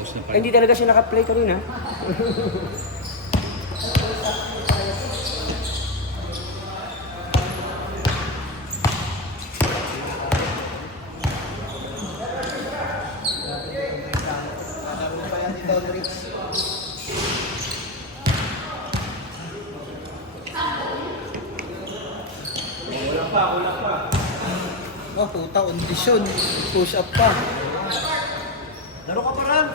Post na pala. Hindi talaga siya naka-play kanina. Oh, puta, kondisyon. Push up pa. Laro ka pa rin.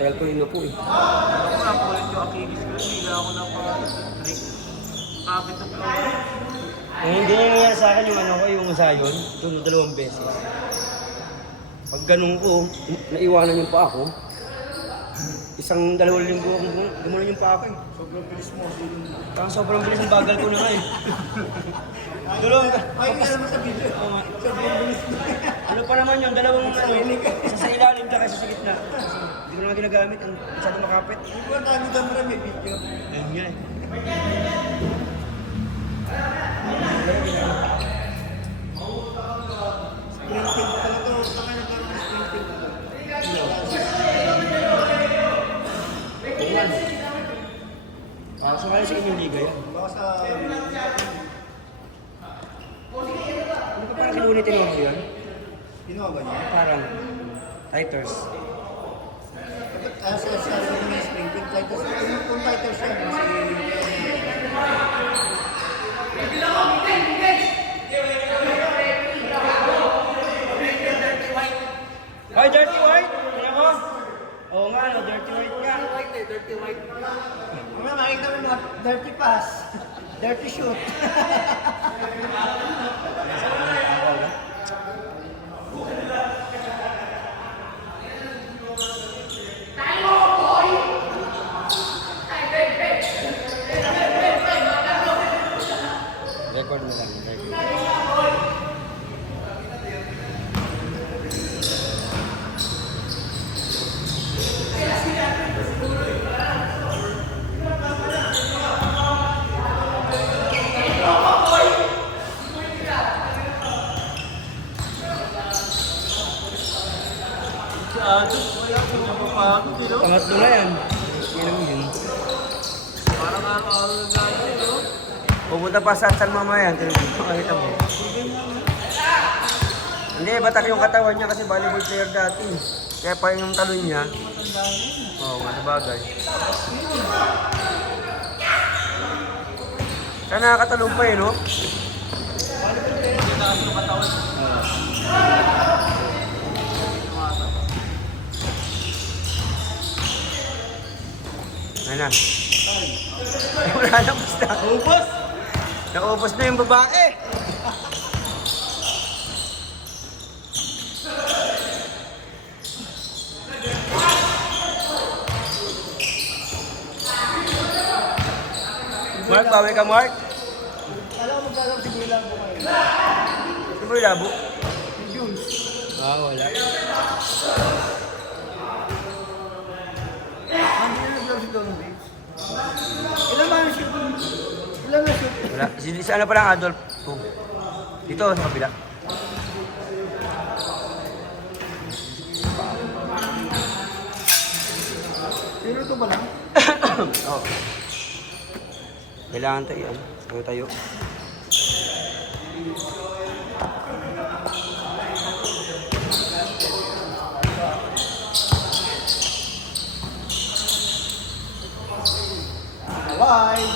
Tagal ko yun na po eh. Ako na pulit yung Achilles ko. Hindi ako na pa-break. Kapit na po. Hindi nangyayari sa akin yung ano ko, yung sayon, yung 2 beses. Pag ganun ko, naiwanan yung pa ako. Isang 2 linggo akong gumanon yung pa ako eh. Sobrang bilis mo. Parang sobrang bilis ang bagal ko na nga eh. Dalawang Ay, hindi naman sa video. Sobrang bilis mo. ano pa naman yung dalawang ano, isa sa ilalim ka kasi sa gitna. Hindi ko naman ginagamit, ang masyado makapit. Hindi ko na dami may video. Ayun nga eh. Sprinting ko talaga to. Saka nagkaroon ng sprinting ko. Ayan. Para sa kanya sa inyong liga yan. Baka sa... Ano ka parang kinunitin mo yun? Ginawa ba niya? Parang titers. Sa yung sprinting titles. Kung titles yan, Hoy, Dirty White! Ano ko? Oo nga, no, Dirty White ka. Dirty white. Mga makikita mo mga dirty pass. Dirty shoot. Record mo lang, record. Pangatlo na yan. Ilang yun. Parang ano gagawin, no? Pupunta pa sa San Mama yan. Makikita mo. Hindi, batak yung katawan niya kasi volleyball player dati. Kaya pa yung talon niya. Oo, nga sabagay. Kaya nakakatalong pa eh, no? Ayun na. Ay, wala na basta. Ubus! Naubos na yung babae. Mark, bawi ka, Mark. Alam mo magkakaroon si Bilang ko kayo. Ito ba yung labo? Si Jules. Wala. Hindi na naglaw si Donald Bates. Ilan ba yung shoot? Ilan na shoot? Wala. Si ano pa lang, Adolf. Dito, sa kabila. Pero ito ba lang? Oo. Kailangan tayo. Ano tayo? Bye!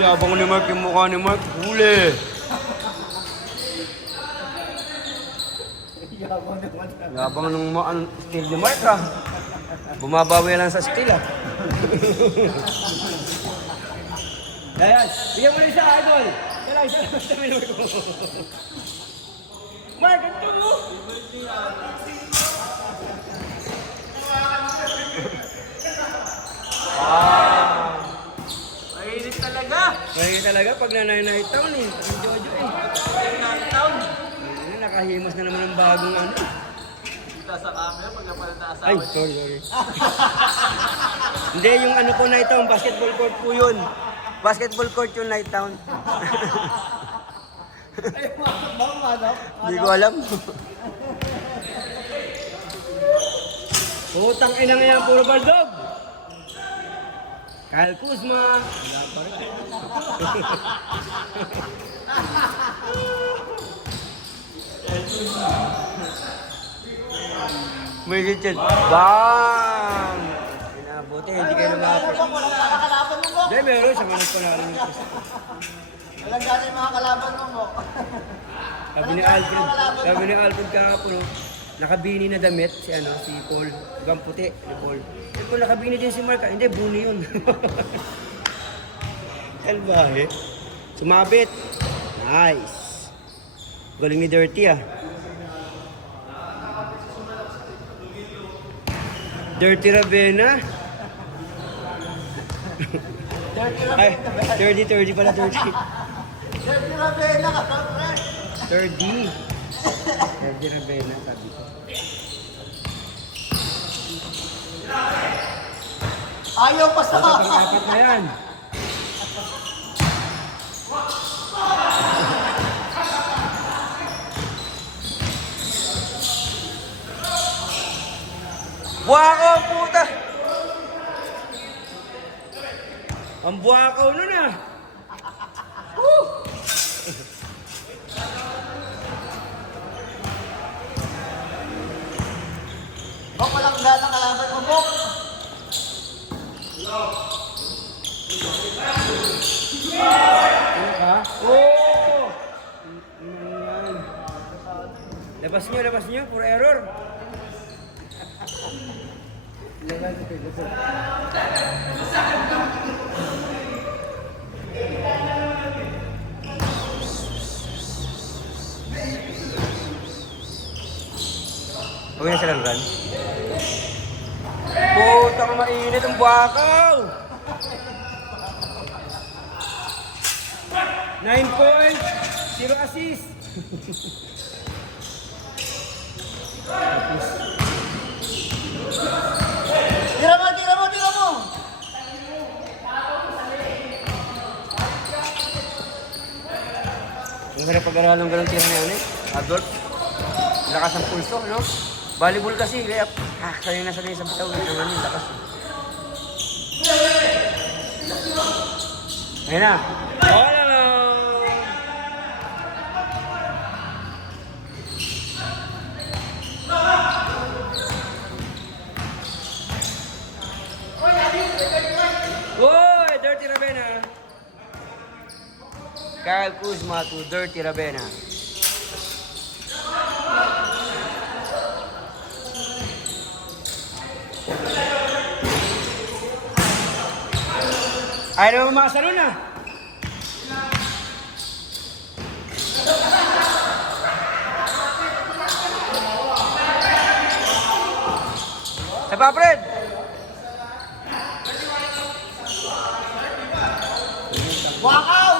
Yabang ni Mark yung mukha ni Mark. Huli! Yabang naman. Yabang ng skill ni Mark ah. Bumabawi lang sa skill ah. Ayan, bigyan mo rin siya, idol. Isa lang sa minute ko. Mark, ito mo. Mainit talaga. Kaya talaga, pag nanay-night town eh. Ang Jojo eh. Nalitaw. Ayun, nakahimas na naman ng bagong ano. Kita sa camera pag napala na asawa Ay, niya. sorry. Hindi, yung ano po night town, basketball court po yun. Basketball court yung night town. Hindi ko alam. Putang ina nga yan, puro baldog. Kyle Kuzma. Wala pa rin. May legit. Bang! Pinabuti, hindi kayo lumapit. Walang kalaban mo mo. Hindi, meron. Sa manong panalo ng Kuzma. Walang gano'n yung mga kalaban mo mo. Sabi ni Alfred kahapon, no, nakabini na damit si ano, si Paul. Ibang puti ni Paul. Si Paul nakabini din si Mark. Hindi, buni yun. Kalbahe. Sumabit. Nice. Galing ni Dirty ah. Dirty Ravena. Ay, 30 pala 30. Dirty Ravena ka, friend. 30. 30 Ravena, sabi ko. Ayaw pa sa Pang-apat na yan. Buwakaw, puta! Ang buwakaw nun ah! Bok, walang gano'ng kalaban mo mo. Ano ka? Oo! Labas nyo, puro error. Huwag na silang run. Putang mainit ang buwakaw! 9 points, 0 assist. Tira mo, tira mo, tira mo. Ang hirap pag-aralan ng ganun tira na yun eh. Adult. Lakas ang pulso, no? Volleyball kasi, kaya sanay na sanay sa bitaw. Ito nga yung lakas. Ayun na. Wala na. Uy! Dirty Ravena. Kyle Kuzma to Dirty Ravena. Ayaw naman makasalo na. Ay pa, Fred! Wakaw!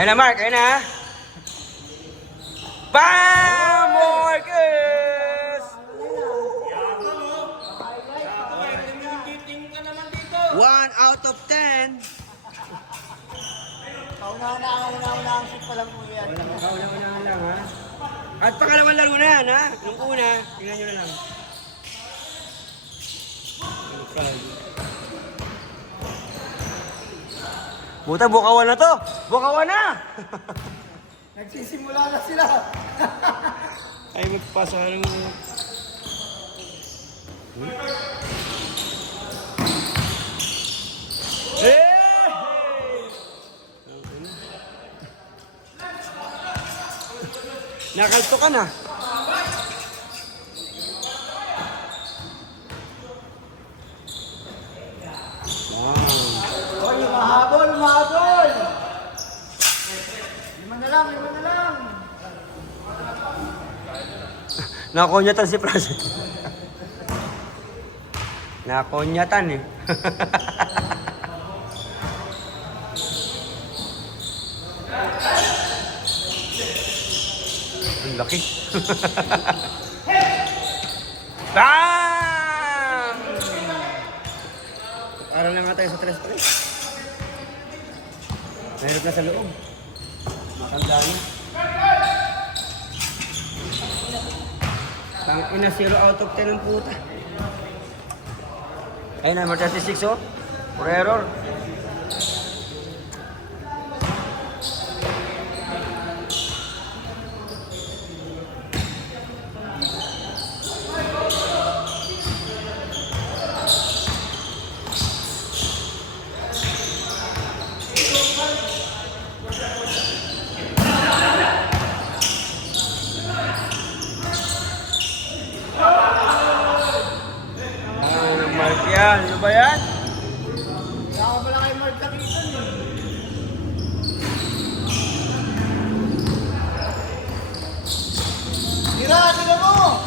Ayun na, Mark. Ayun na. Bam! Marcus! 1 out of 10. Kauna ang shoot pa lang mo yan. Kauna-una lang, ha? At pangalawang laro na yan, ha? Nung una, tingnan nyo na lang. Buta, bukawan na to! Bukawan na! Nagsisimula na sila. Ay, magpasa ka ng... Nakalto ka na. Nakonyatan si Francis. Nakonyatan eh. Ang laki. Bam! Parang lang nga tayo sa 3-3. Mahirap na sa loob. Ang dami. Tang ina 0 out of 10 ang puta. Ayun, number 36 oh. For error. Mark yan. Ano ba yan? Saka pala kay Mark Takitan eh. Tira mo!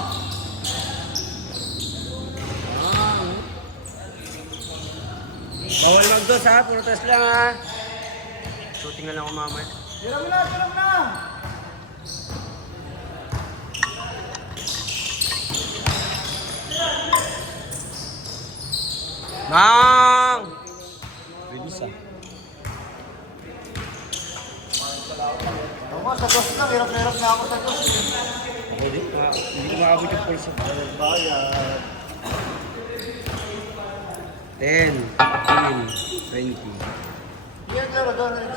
Bawal mag-dos ha. Puro test lang ha. Shooting na lang ako mamaya. Tira mo na! Bang! Bilis ah. Ako, sa dos lang. Hirap na ako sa dos. Ako din. Hindi ko makabot yung pulsa. Bayad. 10, 15, 20. Yan, pero doon.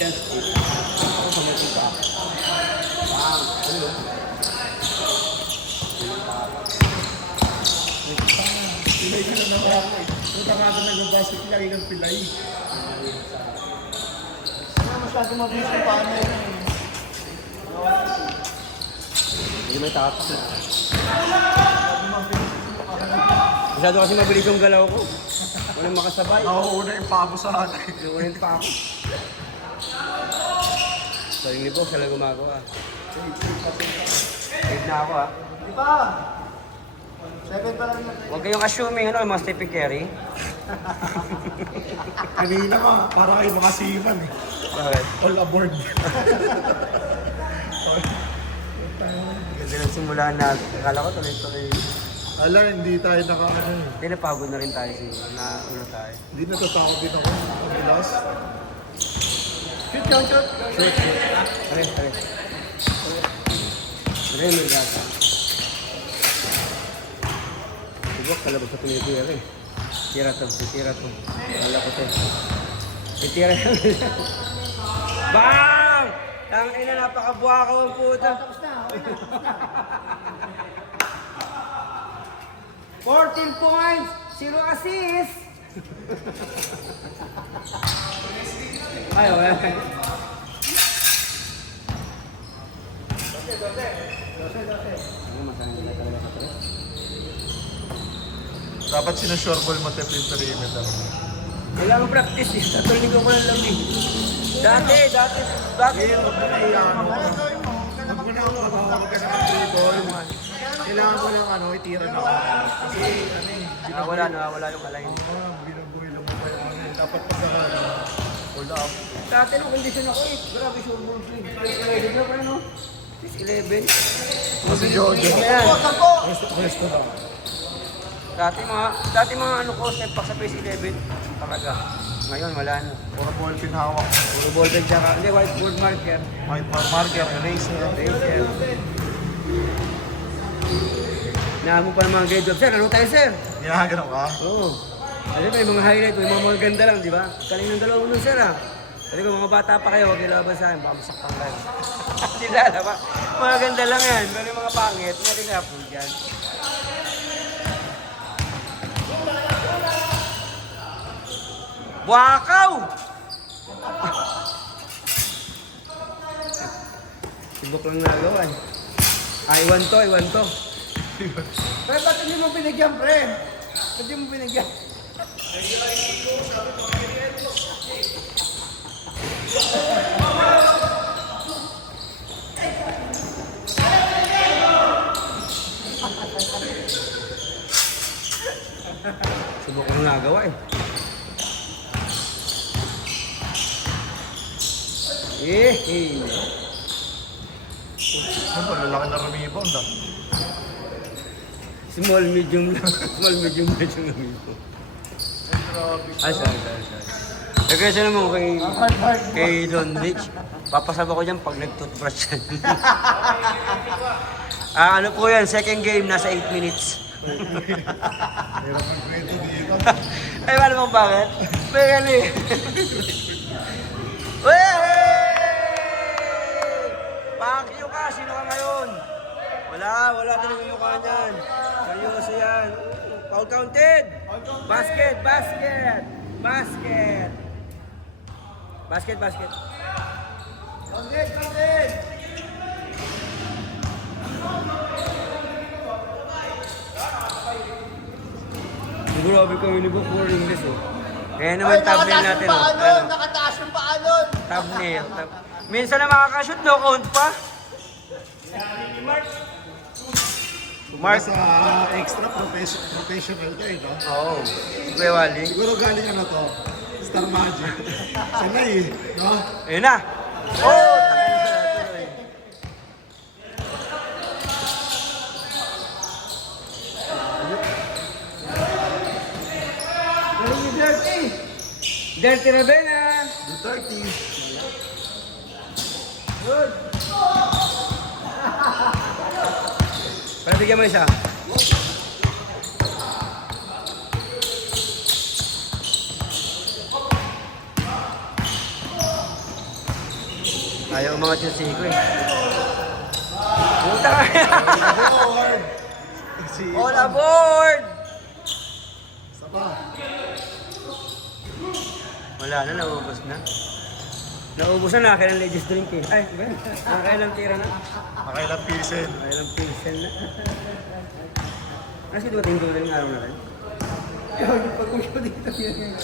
Chance ko. Ako sa mga kita. Bang! Ano? Pilay ka na naman. Punta ka na nag-basket lagi ng pilay. Ano masyado mabilis yung paano yun eh. Hindi may tapos na. Masyado kasi mabilis yung galaw ko. Walang makasabay. Nauuna yung pabo sa akin. Inuunin pa ako. Saling ni Boss, sila gumagawa. Wait na ako ah. Di ba? 7 pa lang yun. Huwag kayong assuming ano, mga Stephen Curry. Kanina ka, para kayo mga seaman eh. Bakit? All aboard. Ganda ng simulaan natin. Akala ko tuloy-tuloy. Ala, hindi tayo naka-ano eh. Hindi, napagod na rin tayo na ulo tayo. Hindi natatakot din ako. Ang bilas. Shoot, shoot, shoot. Shoot, shoot. Pare. Pare, may gata. Sigok, kalabas sa pinitira eh. Tira to. Wala ko to. Tira. Bang! Tangin na, napakabuha ko ang puta. Tapos na. 14 points, 0 assists. Ay, wala. Dapat sinushoreball mo tayo yung perimeter. Wala akong practice eh. Tatulog ko lang lang eh. Dati. Huwag mo na iyan. Ano gawin mo? Huwag mo na huwag ka na mag-dribble. Kailangan mo lang itira na. Kasi Nawawala yung align. binubuhay lang mo pa yung ano. Dapat pagkakala. Hold up. Dati nung kondisyon ako eh. Grabe sure ball swing. Ready na pa no? 6'11". Kasi Jojo. Ayan. Sampo! Resto na. Dati mga ano ko, step back sa pace 11. Talaga. Ngayon wala na. Puro ball pin hawak. Puro ball pen tsaka, hindi, whiteboard marker. Whiteboard marker, eraser. Eraser. Naamo pa ng mga grade job. Sir, ano tayo sir? Yeah, ganun ka. Oo. Kasi may mga highlight, may mga maganda lang, di ba? Kaninang dalawa nun sir ah. Kasi kung mga bata pa kayo, huwag ilaban sa akin, baka masaktan kayo. Hindi lala ba? Mga ganda lang yan. Pero yung mga pangit, hindi natin na-approve yan. Wakaw! Sibok lang nagawa eh. Iwan to. Pre, ba't hindi mo binigyan, pre? Ba't hindi mo binigyan? Subok ko na nagawa eh. Ano ba, lalaki na rebound ah. Small, medium lang. Small, medium lang ito. Ay, sorry. Nagkaya siya naman kay Don Rich. Papasama ko dyan pag nag-toothbrush yan. Ano po yan, second game, nasa 8 minutes. Hirap ang kwento dito. Ay, paano bang bakit? May gani. Pakyo ka, sino ka ngayon? Wala na yung mukha niyan. Seryoso yan. Foul counted. Basket. Counted! Grabe kami ni Book for English eh. Kaya naman thumbnail natin. Nakataas yung paa nun! Thumbnail. Minsan na makakashoot, no count pa. Mark sa extra professional to eh, no? Oo. Kuya Wally. Siguro galing ano to, Star Magic. Sanay eh, no? Ayun na. Oh! Galing ni Dirty. Dirty Ravena. The 30. Good. Para bigyan mo isa. Ayaw umangat yung siko eh. Puta ka! All aboard! Isa pa. Wala na, naubos na. Naubos na, kailang ladies drink eh. Ay, ba? Kailang tira na. Nakailang pilsen. Kailang pilsen na. Kasi dumating ko lang yung araw na rin. Yung pag-uwi ko dito yun.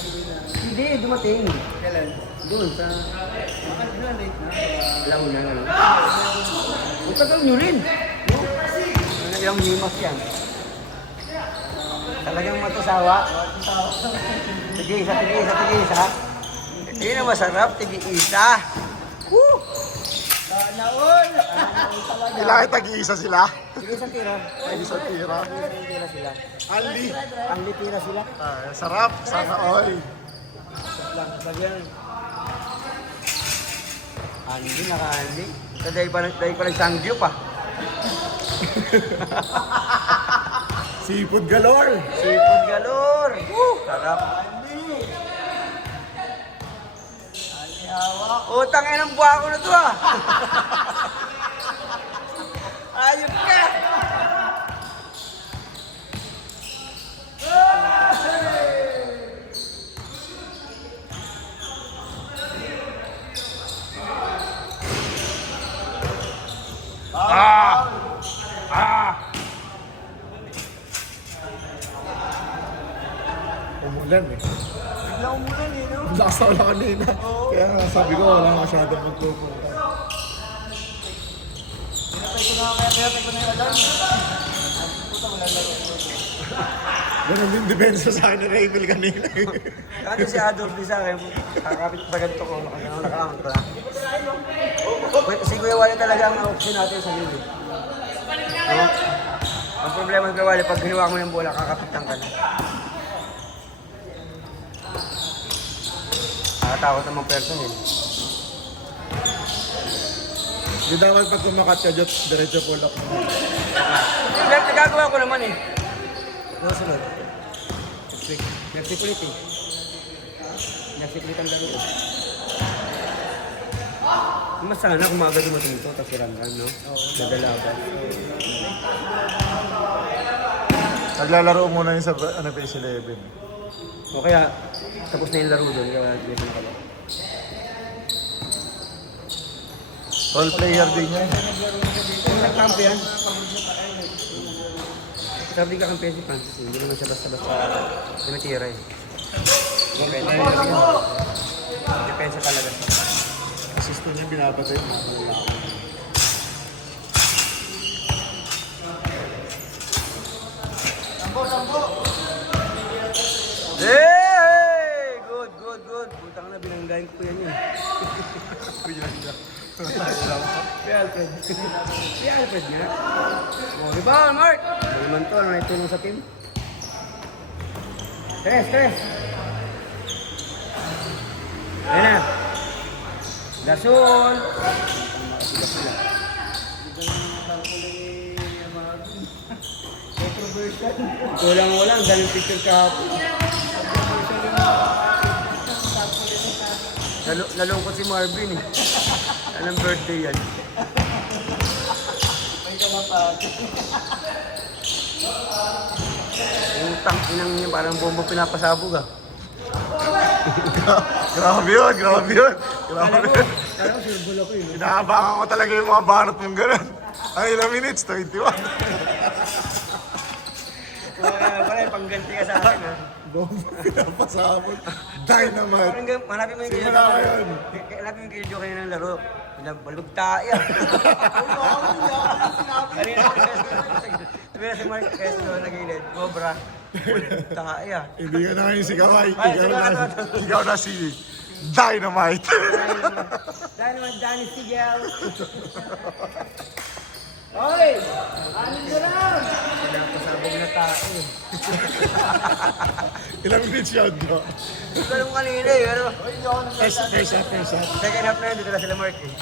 Hindi, dumating. Kailan? Doon sa... Bakit na late na? Alam mo na, ano? Ang tagal nyo rin. Ilang himas yan. Talagang matusawa. Tig-isa. Hindi na masarap, tig-isa. Woo! Naon! Kailangan tag-iisa sila. Tig-isang tira. Tag-iisa tira. Tig-isang tira sila. Ali. Ang litira sila. Sarap. Sana all. Bagyan. Andi, naka-andi. Dahil pa nagsanggyo pa. Seafood galore. Seafood galore. Woo! Sarap. Utang ina ng buha ko na to ah. Ayun ka. Umulan eh. Bigla umulan eh, no? Lakas na wala kanina. Kaya nga sabi ko wala masyadong magpupunta. Pinatay ko na yung alarm. Puta, wala laro. Ganun din depensa sa akin na Emil kanina. Ano si Adolf di sa akin? Kakapit pa ganito ko. Nakaangat ko na. Si Kuya Wally talaga ang option natin sa libre. No? Ang problema ng Kuya Wally, pag ginawa mo yung bola, kakapitan ka na. Nakatakot naman person eh. Hindi dapat pag kumakat ka, diretso pull up mo. Nagagawa ko naman eh. Ano sunod? Nagsipulit eh. Nagsipulit ang laro eh. Mas sana kung maaga dumating ito, tapos irangan, no? Nadalaban. Naglalaro muna yun sa base 11. O kaya, tapos na yung laro doon, kaya hindi na kami. All player din yan. Kung nagkampo yan, sabi ka kampiyan si Francis, hindi naman siya basta-basta tumitira eh. Depensa talaga. Assist niya binapatay. Alfred. Si Alfred nga. O, di ba, Mark? Hindi man to, ano itulong sa team? Tres. Ayan na. Gasol. Kulang-ulang, dalang picture kahapon. Nalungkot si Marvin eh. Anong birthday yan? Yung tang-inang niya, parang bomba pinapasabog ah. Grabe yun. Kala ko sinubulo ko yun. Inaabangan ko talaga yung mga banat mong gano'n. Ang ilang minutes, 21. Wala yung pangganti ka sa akin ha. Bomba pinapasabog. Dynamite. Hanapin mo yung kayo. Simula ko yun. Hanapin mo yung kayo kayo ng laro. Balog tayo. Kanina sabi na si Mark Esto na gilid. Cobra. Balog tayo. Hindi ka na ngayon si Kamay. Ay, sigaw. Ikaw na si Dynamite. Dynamite Danny Sigel. Oy! Anin ka lang! Pasabog na tayo. Ilang minutes yun, bro? Ito lang kanina eh. Pero First shot. second half na yun, dito na sila Mark eh.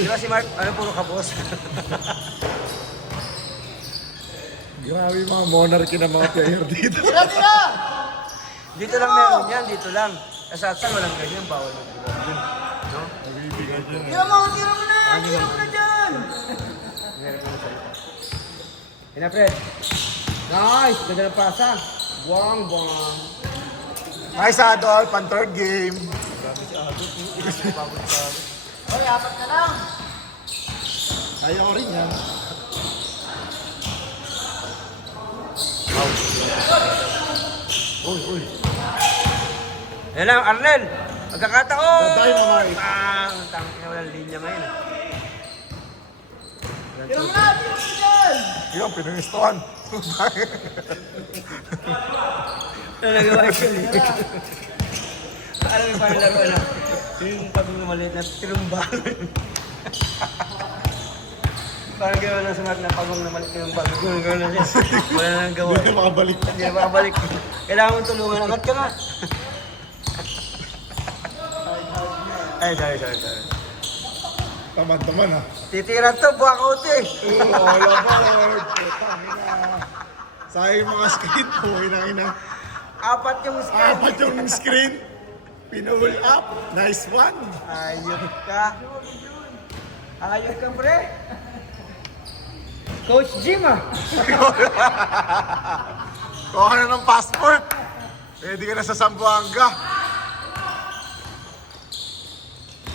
Di ba si Mark, puro kabos? Grabe yung mga monarchy ng mga player dito. Dito lang meron yan, dito lang. Sa Atsan, walang ganyan, bawal na dito. No? Nabibigay dyan. Tira mo na dyan! Meron ko na salita. Yan na, Fred. Nice! Ganda ng pasa. Buwang. Nice, Adol. Pan third game. Hoy, apat na lang! Kaya ko rin yan. Uy. Yan lang, Arnel! Magkakataon! Dynamite. Ang tangin na walang linya ngayon. Tira mo na dyan! Yung pinangistuhan. Nagawa siya eh. Alam mo parang laro na. Yung pagong na maliit na tirumbangan. Parang gano'n na sumat na pagong na maliit yung pagong. Gano'n na siya. Wala na nang gawa. Hindi na makabalik. Hindi na makabalik. Kailangan mong tulungan. Angat ka nga. Ay, sorry. Tamad naman, ha? Titira to, buwak out eh. All aboard. Sayang yung mga screen po. Inang. Apat yung screen. Apat yung screen. Pinull up. Nice one. Ayok ka. Ayok ka, pre. Coach Jim ah. Kuha ka na ng passport. Pwede ka na sa Zamboanga.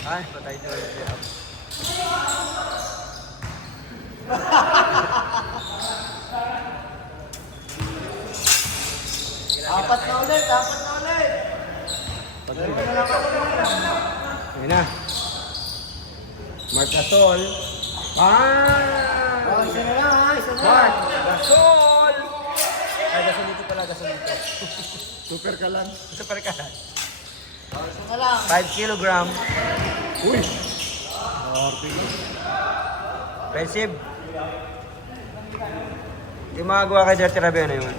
Ay, patay na ulit siya. Apat na ulit! Ayun na. Mark Gasol. Oh, isa na lang ha, isa na lang! Mark Gasol! Ay, Gasol dito pala, Gasol dito. Super ka lang. Super ka. Isa na lang! 5 kilogram. Uy. Offensive. Yung magawa kay Dirty Ravena yun.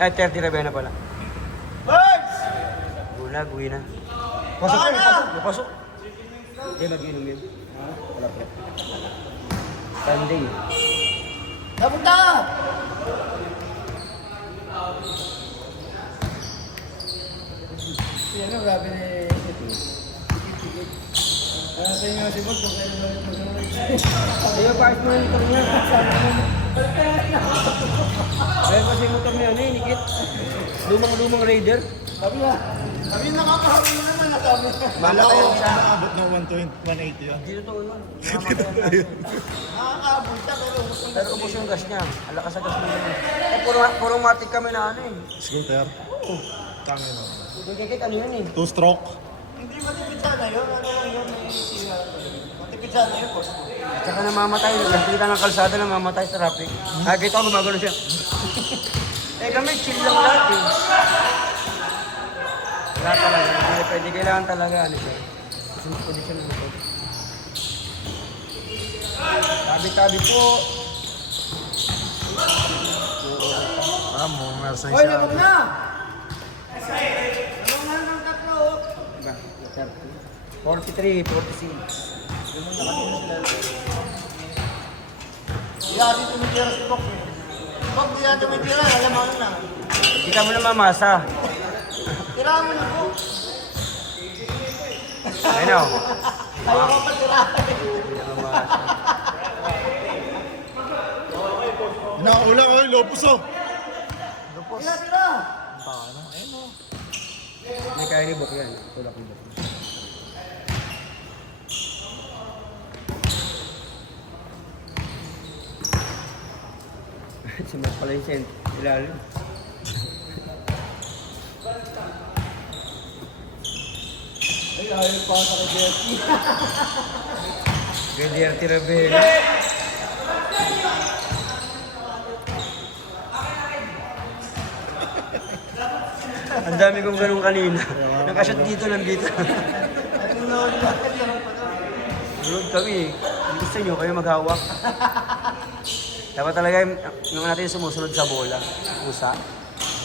Ay, Dirty Ravena pala. Birds! Bulag, uwi na. Pasok. Hindi, mag-inom yun. Wala pa. Sunday. Napunta! Yan ang grabe ni Kaya sa inyo si Boss, kung kailan ulit mag-ulit. Ayaw, paayos mo yung motor niya. Ayaw kasi yung motor niya, nikit. Lumang Raider. Sabi nakakahawin mo naman, nakabi. Bala kayo sa... Nakabot ng 180 yan. Hindi totoo yun. Nakakatayan Nakakabot ka, pero ubos yung gas niya. Alakas sa gas mo yun. Eh, puro matik kami na ano eh. Scooter. Tangin mo. Kikit ano yun eh. Two-stroke. Hindi matipid sana yun. Ano lang yun, may sira. Matipid sana yun, boss. Tsaka namamatay. Nakikita ng kalsada namamatay sa traffic. Nakikita ko gumagano siya. Eh kami chill lang lahat eh. Wala talaga. Hindi pwede. Kailangan talaga ano siya. Kasi kondisyon ng motor. Tabi-tabi po. Alam mo, meron Hoy, siya. labog na! Labog na ng tatlo. 43, 46. Di ati tumitira si Bok. Bok, di ati tumitira. Alam mo na. Hindi ka mo na mamasa. Tira mo na po. Ayun o. Ayaw ko pa tira. Naulang, oy, lopos oh. Tira, tira. May kaya ni Bok yan. Tulak ni Bok. Si Mark pala yung ilalim. Ay, ayaw pa sa kay Bertie. Grandier Tirabelli. Ang dami kong ganun kanina. Nakashot dito, nandito. Road kami. Gusto nyo kayo maghawak. Dapat talaga yung natin sumusunod sa bola. Pusa.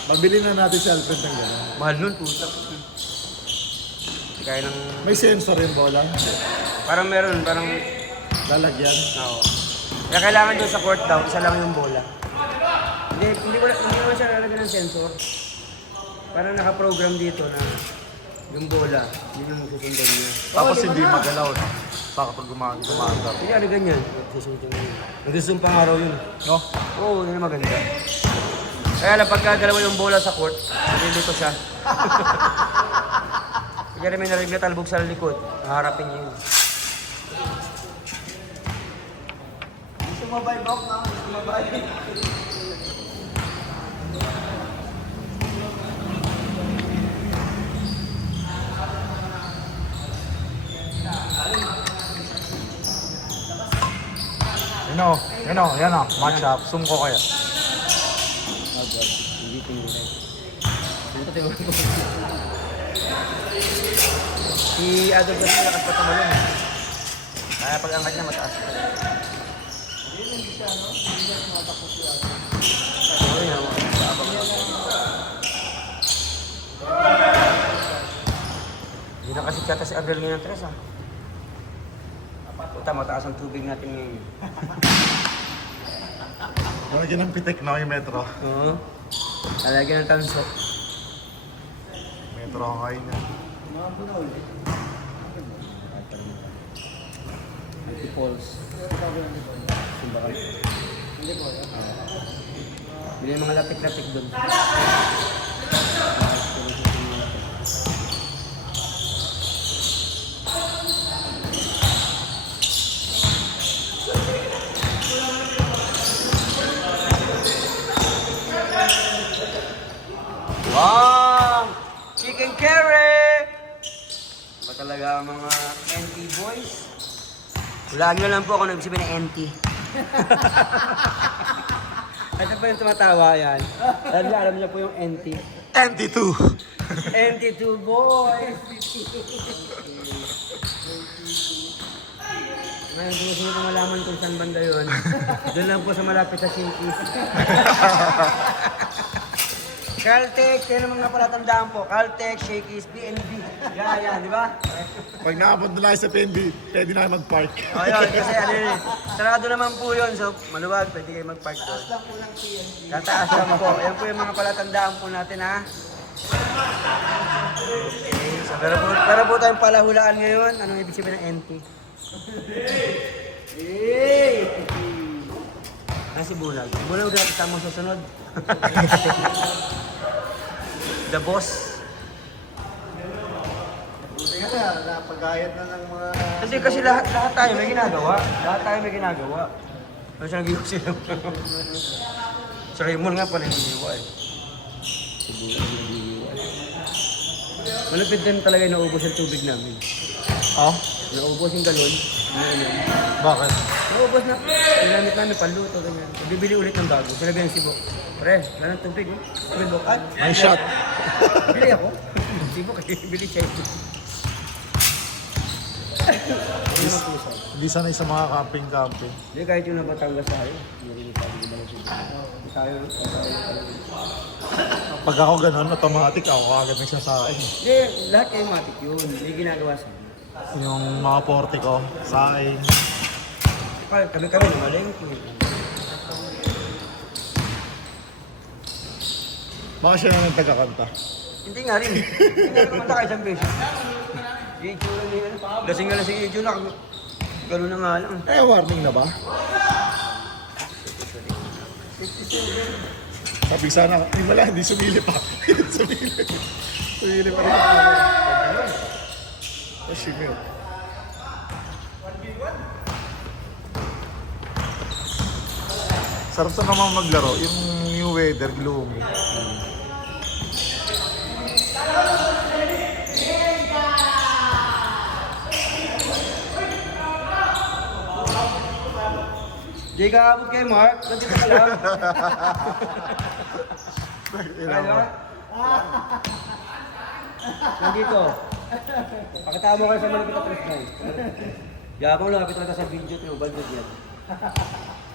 Magbili na natin si Alfred ng gano'n. Mahal nun, pusa. Kaya ng... May sensor yung bola. Parang meron, parang... Lalagyan. Oo. Kaya kailangan doon sa court daw, isa lang yung bola. Hindi mo siya lalagyan ng sensor. Parang nakaprogram dito na yung bola, yun yung susundan niya. Tapos hindi magalaw, no? Baka pag gumagalaw. Hindi ano ganyan, susundan niya. Nag-zoom pang araw yun. No? Oo, yun ang maganda. Kaya lang pagkagalaw yung bola sa court, nililito siya. Kaya may narinig na talbog sa likod, haharapin niya yun. Sumabay, Bok, ha? Sumabay. Yan o, match up. Zoom ko kaya. Hindi tingin. Ito tingin ko. Si Adol kasi lakas pa tumalon. Kaya pag angat niya mataas. Oo, yan. Hindi na kasi tiyata si Adol ngayon, Tres, ah. Puta, mataas ang tubig natin ngayon. Lalagyan ng pitik na yung metro. Oo. Lalagyan ng tansok. Metro ang kain niya. Anti-falls. Simbakan. Hindi po. Bili yung mga lapik-lapik doon. Wow! Chicken curry! Ba talaga ang mga NT boys? Hulaan nyo lang po kung ano ibig sabihin ng NT. Ano pa yung tumatawa yan? Alam niyo po yung NT. NT2! NT2 boys! Ngayon, kung gusto nyo po malaman kung saan banda yun, doon lang po sa malapit sa Shakey's. Caltex, yan ang mga palatandaan po. Caltex, Shakey's, BNB. Yan, di ba? Pag nakapunta na kayo sa PNB, pwede na kayo mag-park. Ayun, kasi ano yun, sarado naman po yun. So, maluwag, pwede kayo mag-park doon. Tataas lang po. Ayan po yung mga palatandaan po natin, ha? Okay, so, pero po tayong palahulaan ngayon. Anong ibig sabihin ng NT? Hey! Si Bulag. Bulag na kasama susunod. The boss. Buti nga na, napagayat na ng mga... Kasi lahat tayo may ginagawa. Lahat tayo may ginagawa. Ano siya nag-iwa sila? Sa Raymond nga pala nag-iwa eh. Si Bulag nag-iwa. Malapit din talaga yung naubos yung tubig namin. Oh? Naubos yung galon. Bakit? Naubos na. Ginamit namin panluto, ganyan. Bibili ulit ng bago. Sinabi ng Sibo, pre, wala ng tubig, oh. Sabi mo, at? May shot. Bili ako. Sibo kasi bili siya. Hindi sanay sa mga camping-camping. Hindi, kahit yung nabatangas tayo. Hindi rin tayo gumawa siya. Hindi tayo. Pag ako ganun, automatic ako agad nagsasain. Hindi, lahat kayo matik yun. Hindi ginagawa sa amin. Yung mga porte ko, saing. Kami namaleng. Baka siya na nagtagakanta. Hindi nga rin. Hindi nga rin kumanta ka isang beses. Yung itsura niya. Lasing nga lasing yung itsura. Ganun na nga lang. Eh, warning na ba? Sabi sana, hindi wala, hindi sumili pa. Sumili. Sumili pa rin. Ashimil. Sarap sa naman maglaro, yung new weather, gloomy. Di ka abot kay Mark. Nandito ka lang. Ano? Nandito. Pakita mo kayo sa malapit na press guys. Yabang lapit na sa video. Tinubal na yan.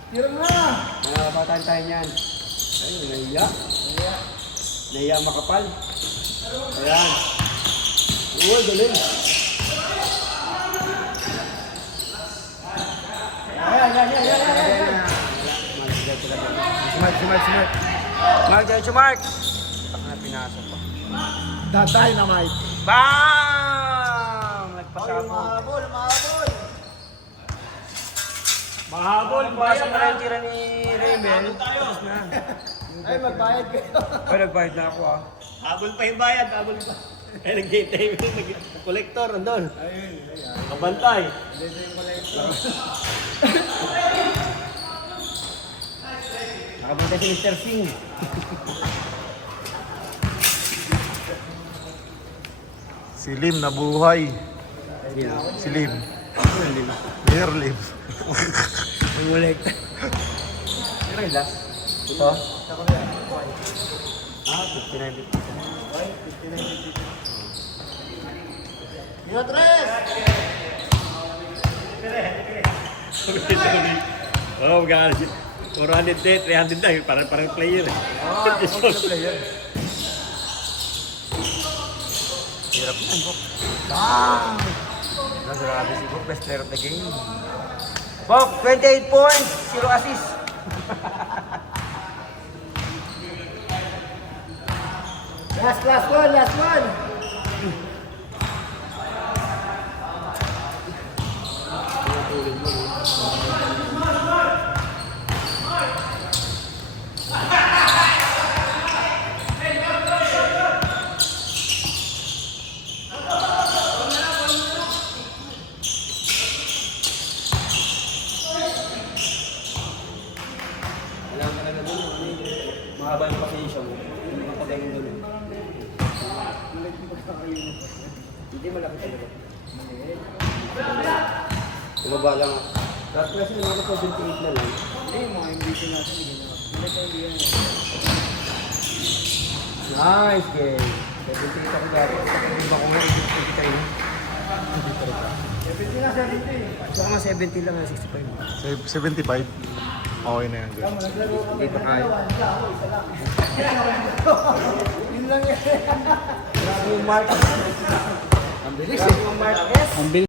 Tira na! Nakapatan tayo niyan. Ayun, nahiya. Nahiya makapal. Ayan. Uy, galing. Smart. Mark, dyan si Mark. Pak na pinasok pa. That dynamite. Bam! Nagpasabog. Mahabol! Mahabol. Pumasok na yung tira ni Raymel. Tapos na. Ay, magbayad kayo. Ay, nagbayad na ako ah. Habol pa yung bayad, habol pa. Eh, nag-gate collector, nandun. Kabantay. Nakapunta si Mr. Singh. Si Lim na buhay. Si Lim. Near Lim. Mangulekta. Ano yung last? Ito? Ah, 59. Yo, tres! Oh, magkakalit. 400 day, 300 day. Parang player eh. Ah, ako na player. Hirap na, Bok. Bang! Grabe si Bok, best player of the game. Bok, 28 points, 0 assists. Last one! Alam talaga doon, mahaba yung pasensya mo. Mapagay yung doon. Hindi malaki talaga. Tumaba lang ako. Dati kasi naman ako 78 na lang. Hindi, mga ambition natin. Nice game. 78 ako dati. Iba ko nga 83 na. 70 na, 70. So mga 70 lang na 65. 75. Okay na yan. Good. Hindi pa kaya. Yun lang yan. Grabe yung Mark. Ang bilis eh. Yung Mark S.